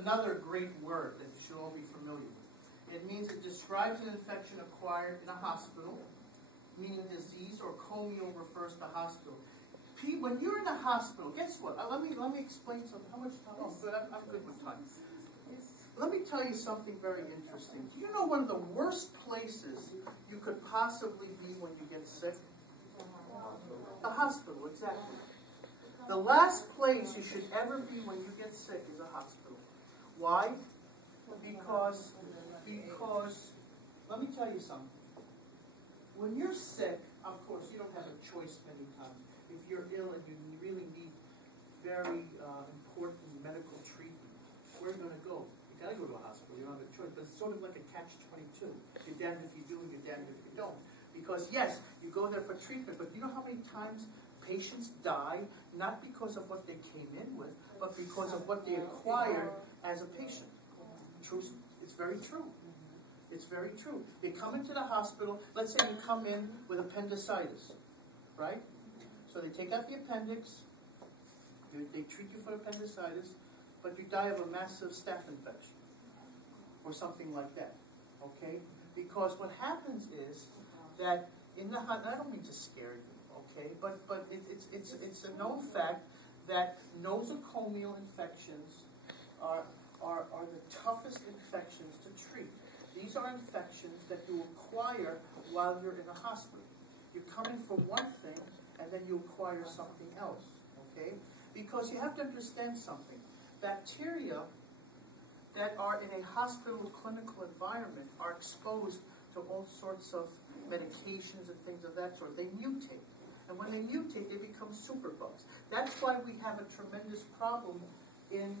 another great word that you should all be familiar with. It means it describes an infection acquired in a hospital, meaning disease, or comio refers to hospital. When you're in a hospital, guess what? Let me explain something. How much time? Oh, good. I'm good with time. Let me tell you something very interesting. Do you know one of the worst places you could possibly be when you get sick? The hospital, exactly. The last place you should ever be when you get sick is a hospital. Why? Because let me tell you something. When you're sick, of course, you don't have a choice many times. If you're ill and you really need very important medical treatment, where are you going to go? You got to go to a hospital. You don't have a choice. But it's sort of like a catch-22. You're damned if you do, and you're damned if you don't. Because yes, you go there for treatment, but you know how many times patients die not because of what they came in with, but because of what they acquired as a patient. True. It's very true. It's very true. They come into the hospital. Let's say you come in with appendicitis, right? So they take out the appendix. They treat you for appendicitis, but you die of a massive staph infection or something like that. Okay? Because what happens is that in the I don't mean to scare you, okay? But it's a known fact that nosocomial infections are the toughest infections to treat. These are infections that you acquire while you're in a hospital. You come in for one thing, and then you acquire something else, okay? Because you have to understand something. Bacteria that are in a hospital clinical environment are exposed to all sorts of medications and things of that sort. They mutate. And when they mutate, they become superbugs. That's why we have a tremendous problem in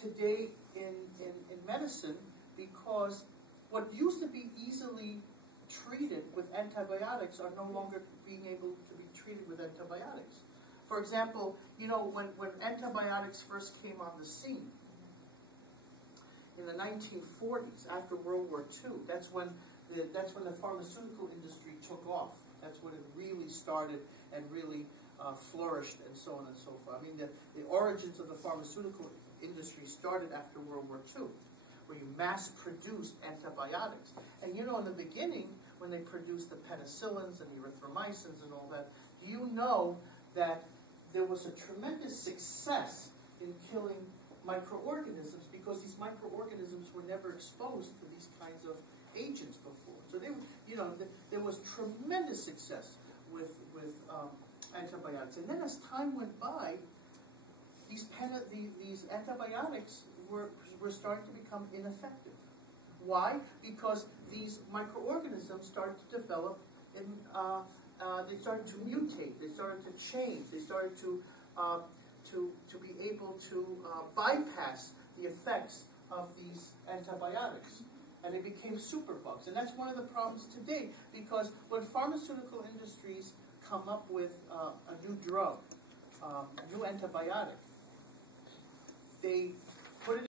today in medicine, because what used to be easily treated with antibiotics are no longer being able to be treated with antibiotics. For example, you know, when antibiotics first came on the scene in the 1940s, after World War II, that's when the pharmaceutical industry took off. That's when it really started and really flourished, and so on and so forth. I mean, the origins of the pharmaceutical industry started after World War II, where you mass-produced antibiotics. And you know, in the beginning, when they produced the penicillins and the erythromycins and all that, do you know that there was a tremendous success in killing microorganisms, because these microorganisms were never exposed to these kinds of agents before. So they, you know, there was tremendous success with antibiotics. And then as time went by, these antibiotics were starting to become ineffective. Why? Because these microorganisms started to develop, they started to mutate, they started to change, they started to be able to bypass the effects of these antibiotics. And they became superbugs. And that's one of the problems today, because when pharmaceutical industries come up with a new drug, a new antibiotic, they put it